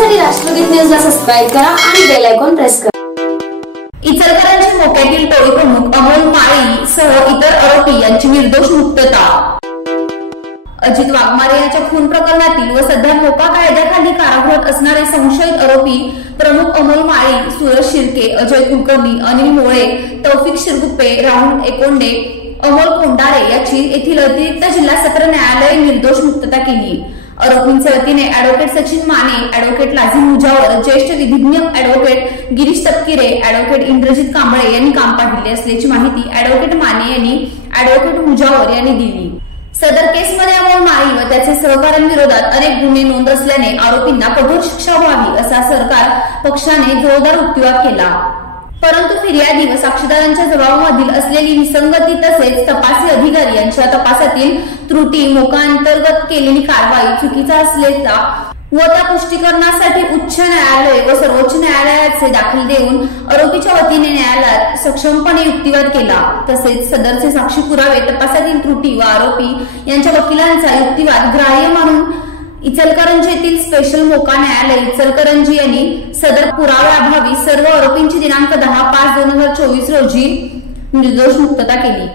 बातम्यांसाठी राष्ट्रगीत न्यूजला सबस्क्राइब करा आणि बेल आयकॉन प्रेस करा। इचलकरंजी मोक्यातील टोळी प्रमुख अमोल माळी सह इतर आरोपी यांची निर्दोष मुक्तता। अजित वाघमारे यांच्या खून प्रकरणातील व सध्या मोका कायद्याखाली कारागृहात असणारे संशयित आरोपी प्रमुख अमोल माळी, सूरज शिर्के, अजय कुलकर्णी, अनिल मोळे, तौफिक शिरगुप्पे, राहुल एकोंडे, अमोल कोंडारे याची येथील अतिरिक्त जिल्हा सत्र न्यायालय निर्दोष मुक्तता केली। आरोपींच्या वतीने ॲडव्होकेट सचिन माने, ॲडव्होकेट लाझिम मुजावर, ज्येष्ठ विधिज्ञ ॲडव्होकेट गिरीश तपकिरे, ॲडव्होकेट इंद्रजित कांबळे यांनी काम पाहिले असल्याची माहिती ॲडव्होकेट माने यांनी ॲडव्होकेट मुजावर यांनी दिली। सदर केसमध्ये अमोल माळी व त्याचे सहकाऱ्यांविरोधात अनेक गुन्हे नोंद असल्याने आरोपींना कठोर शिक्षा व्हावी असा सरकार पक्षाने जोरदार युक्तिवाद केला। परंतु फिर्यादी व साक्षीदारांच्या जबाबामधील असलेली विसंगती तसेच तपासी अधिकारी यांच्या तपासातील त्रुटी, मोका अंतर्गत केलेली कारवाई चुकीचा असल्याचा व त्या पुष्टीकरणासाठी उच्च न्यायालय व सर्वोच्च न्यायालयाचे दाखल देऊन आरोपीच्या वतीने न्यायालयात सक्षमपणे युक्तिवाद केला। तसेच सदरचे साक्षी पुरावे, तपासातील त्रुटी व आरोपी यांच्या वकिलांचा युक्तिवाद ग्राह्य मानून इचलकरंजी येथील स्पेशल मोका न्यायालय इचलकरंजी यांनी सदर पुराव्याअभावी सर्व आरोपींची दिनांक 10/5/2024 रोजी निर्दोष मुक्तता केली।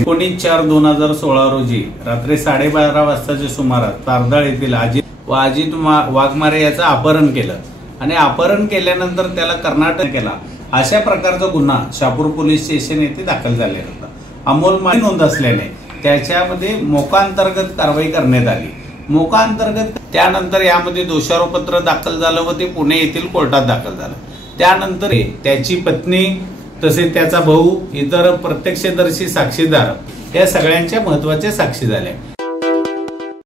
19/4/2016 रोजी रात्री 12:30 वाजताच्या सुमारास तारदाळ येथील अजित वाघमारे याचं अपहरण केलं आणि अपहरण केल्यानंतर त्याला कर्नाटक केला अशा प्रकारचा गुन्हा शहापूर पोलीस स्टेशन येथे दाखल झालेला होता। अमोल माळी नोंद असल्याने त्याच्यामध्ये मोका अंतर्गत कारवाई करण्यात आली। मोका अंतर्गत त्यानंतर यामध्ये दोषारोपपत्र दाखल झालं व ते पुणे येथील कोर्टात दाखल झालं। त्यानंतर त्याची पत्नी तसेच त्याचा भाऊ, इतर प्रत्यक्षदर्शी साक्षीदार या सगळ्यांच्या महत्त्वाचे साक्षी झाले।